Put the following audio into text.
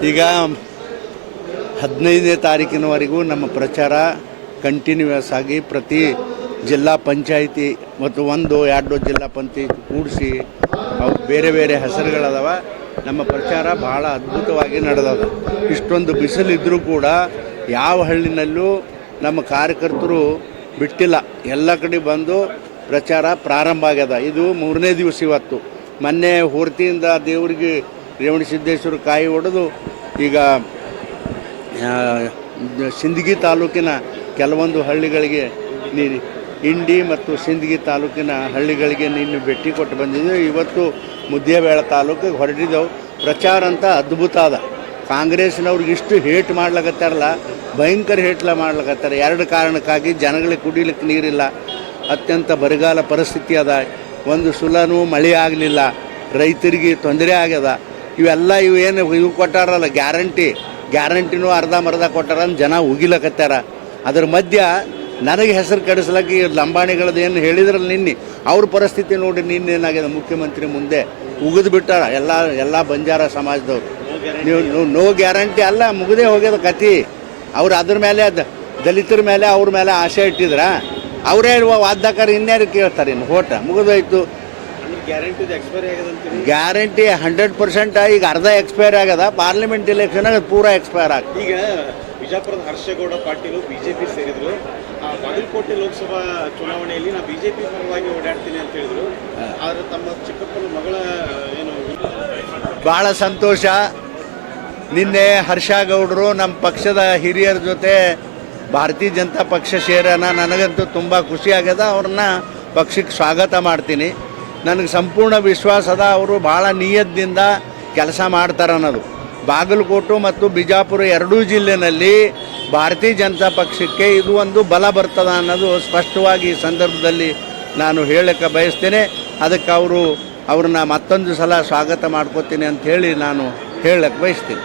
ಈಗ ಹದಿನೈದನೇ ತಾರೀಕಿನವರೆಗೂ ನಮ್ಮ ಪ್ರಚಾರ ಕಂಟಿನ್ಯೂಯಸ್ ಆಗಿ ಪ್ರತಿ ಜಿಲ್ಲಾ ಪಂಚಾಯಿತಿ ಮತ್ತು ಒಂದು, ಎರಡು ಜಿಲ್ಲಾ ಪಂಚಾಯಿತಿ ಕೂಡಿಸಿ, ಅವು ಬೇರೆ ಬೇರೆ ಹೆಸರುಗಳದಾವ. ನಮ್ಮ ಪ್ರಚಾರ ಭಾಳ ಅದ್ಭುತವಾಗಿ ನಡೆದದ. ಇಷ್ಟೊಂದು ಬಿಸಿಲಿದ್ದರೂ ಕೂಡ ಯಾವ ಹಳ್ಳಿನಲ್ಲೂ ನಮ್ಮ ಕಾರ್ಯಕರ್ತರು ಬಿಟ್ಟಿಲ್ಲ. ಎಲ್ಲ ಕಡೆ ಬಂದು ಪ್ರಚಾರ ಪ್ರಾರಂಭ ಆಗ್ಯದ. ಇದು ಮೂರನೇ ದಿವಸ ಇವತ್ತು. ಮೊನ್ನೆ ಹೊರ್ತಿಯಿಂದ ದೇವರಿಗೆ ರೇವಣ ಸಿದ್ದೇಶ್ವರ ಕಾಯಿ ಒಡೆದು ಈಗ ಸಿಂದಗಿ ತಾಲೂಕಿನ ಕೆಲವೊಂದು ಹಳ್ಳಿಗಳಿಗೆ ನೀ ಇಂಡಿ ಮತ್ತು ಸಿಂದಗಿ ತಾಲೂಕಿನ ಹಳ್ಳಿಗಳಿಗೆ ನೀನು ಭೇಟಿ ಕೊಟ್ಟು ಬಂದಿದ್ದೆವು ಇವತ್ತು ಮುದ್ದೇಬೇಳ ತಾಲೂಕಿಗೆ ಹೊರಟಿದ್ದೆವು ಪ್ರಚಾರ ಅಂತ ಅದ್ಭುತ ಅದ. ಕಾಂಗ್ರೆಸ್ನವ್ರಿಗೆ ಇಷ್ಟು ಹೇಟ್ ಮಾಡ್ಲಕತ್ತಾರಲ್ಲ, ಭಯಂಕರ ಹೇಟ್ಲ ಮಾಡ್ಲಕತ್ತಾರ. ಎರಡು ಕಾರಣಕ್ಕಾಗಿ ಜನಗಳಿಗೆ ಕುಡಿಲಿಕ್ಕೆ ನೀರಿಲ್ಲ. ಅತ್ಯಂತ ಬರಗಾಲ ಪರಿಸ್ಥಿತಿ ಅದ. ಒಂದು ಸುಲನೂ ಮಳೆ ಆಗಲಿಲ್ಲ. ರೈತರಿಗೆ ತೊಂದರೆ ಆಗ್ಯದ. ಇವೆಲ್ಲ ಇವು ಏನು ಇವು ಕೊಟ್ಟಾರಲ್ಲ, ಗ್ಯಾರಂಟಿ. ಗ್ಯಾರಂಟಿನೂ ಅರ್ಧ ಮರ್ಧ ಕೊಟ್ಟಾರ ಜನ ಉಗಿಲಕತ್ತಾರ. ಅದ್ರ ಮಧ್ಯ ನನಗೆ ಹೆಸರು ಕೆಡಿಸ್ಲಕ್ಕೆ ಈ ಲಂಬಾಣಿಗಳದ್ದು ಏನು ಹೇಳಿದ್ರಲ್ಲ ನಿನ್ನೆ, ಅವ್ರ ಪರಿಸ್ಥಿತಿ ನೋಡಿ ನಿನ್ನೆ ಏನಾಗಿದೆ ಮುಖ್ಯಮಂತ್ರಿ ಮುಂದೆ ಉಗಿದು ಬಿಟ್ಟಾರ ಎಲ್ಲ ಎಲ್ಲ ಬಂಜಾರ ಸಮಾಜದವ್ರು. ನೀವು ನೋ ಗ್ಯಾರಂಟಿ ಅಲ್ಲ, ಮುಗದೆ ಹೋಗ್ಯದ ಕತಿ. ಅವ್ರು ಅದ್ರ ಮೇಲೆ ದಲಿತರ ಮೇಲೆ ಅವ್ರ ಮೇಲೆ ಆಸೆ ಇಟ್ಟಿದ್ರ, ಅವರೇ ವಾದ್ದಕಾರ ಇನ್ಯಾರು ಕೇಳ್ತಾರೆ ಇನ್ನು, ಹೋಟ ಮುಗಿದೋಯ್ತು. ಗ್ಯಾರಂಟಿ ಹಂಡ್ರೆಡ್ ಪರ್ಸೆಂಟ್ ಈಗ ಅರ್ಧ ಎಕ್ಸ್ಪೈರ್ ಆಗ್ಯದ. ಪಾರ್ಲಿಮೆಂಟ್ ಇಲೆಕ್ಷನ್ ಪೂರ ಎಕ್ಸ್ಪೈರ್ ಆಗ ಈಗ ಬಿಜಾಪುರದ ಹರ್ಷಗೌಡ ಪಾಟೀಲು ಬಿಜೆಪಿ ಸೇರಿದ್ರು. ಬಾಗಲಕೋಟೆ ಲೋಕಸಭಾ ಚುನಾವಣೆಯಲ್ಲಿ ನಾ ಬಿಜೆಪಿ ಪರವಾಗಿ ಓಡಾಡ್ತೀನಿ ಅಂತ ಹೇಳಿದ್ರು. ಆದ್ರೆ ತಮ್ಮ ಚಿಕ್ಕಪ್ಪನ ಮಗಳ ಏನು? ಬಹಳ ಸಂತೋಷ. ನಿನ್ನೆ ಹರ್ಷ ಗೌಡರು ನಮ್ಮ ಪಕ್ಷದ ಹಿರಿಯರ ಜೊತೆ ಭಾರತೀಯ ಜನತಾ ಪಕ್ಷ ಸೇರೋಣ ನನಗಂತೂ ತುಂಬ ಖುಷಿ ಆಗ್ಯದ. ಅವ್ರನ್ನ ಪಕ್ಷಕ್ಕೆ ಸ್ವಾಗತ ಮಾಡ್ತೀನಿ. ನನಗೆ ಸಂಪೂರ್ಣ ವಿಶ್ವಾಸ ಅದ. ಅವರು ಭಾಳ ನಿಯತ್ದಿಂದ ಕೆಲಸ ಮಾಡ್ತಾರೆ ಅನ್ನೋದು. ಬಾಗಲಕೋಟು ಮತ್ತು ಬಿಜಾಪುರ ಎರಡೂ ಜಿಲ್ಲೆನಲ್ಲಿ ಭಾರತೀಯ ಜನತಾ ಪಕ್ಷಕ್ಕೆ ಇದು ಒಂದು ಬಲ ಬರ್ತದ ಅನ್ನೋದು ಸ್ಪಷ್ಟವಾಗಿ ಈ ಸಂದರ್ಭದಲ್ಲಿ ನಾನು ಹೇಳಕ್ಕೆ ಬಯಸ್ತೇನೆ. ಅದಕ್ಕೆ ಅವರು, ಅವ್ರನ್ನ ಮತ್ತೊಂದು ಸಲ ಸ್ವಾಗತ ಮಾಡ್ಕೋತೀನಿ ಅಂತ ಹೇಳಿ ನಾನು ಹೇಳಕ್ಕೆ ಬಯಸ್ತೀನಿ.